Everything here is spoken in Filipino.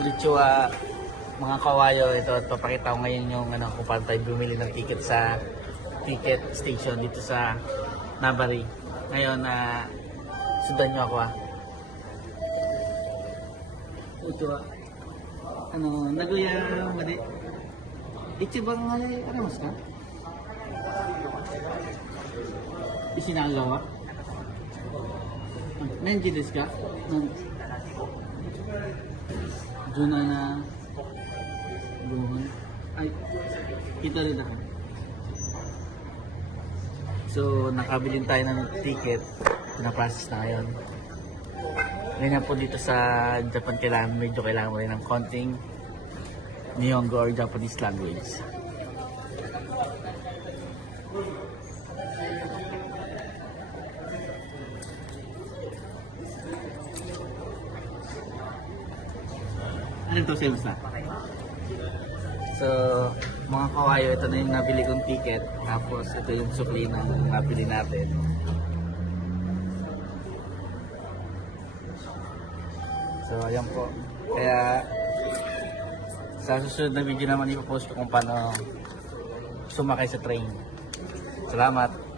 Konnichiwa, mga kawayo. Ito at papakita ko ngayon yung kung paano tayo bumili ng ticket sa ticket station dito sa Nabari. Ngayon, sundan nyo ako Ito Nagoya made Ichiban arimasu ka? Isinagawa? Nenji desu ka? 17 buwan. Ay, kita rin ako. So, nakabilin tayo ng ticket. Pinaprocess na ngayon. Ngayon po dito sa Japan, medyo kailangan mo rin ng konting Nihongo or Japanese language. Ano to, sales na? So, mga kawayo, ito na yung nabili kong ticket. Tapos, ito yung sukli ng nabili natin. So, ayan po. Kaya, sa susunod na video naman ipopost ko kung paano sumakay sa train. Salamat!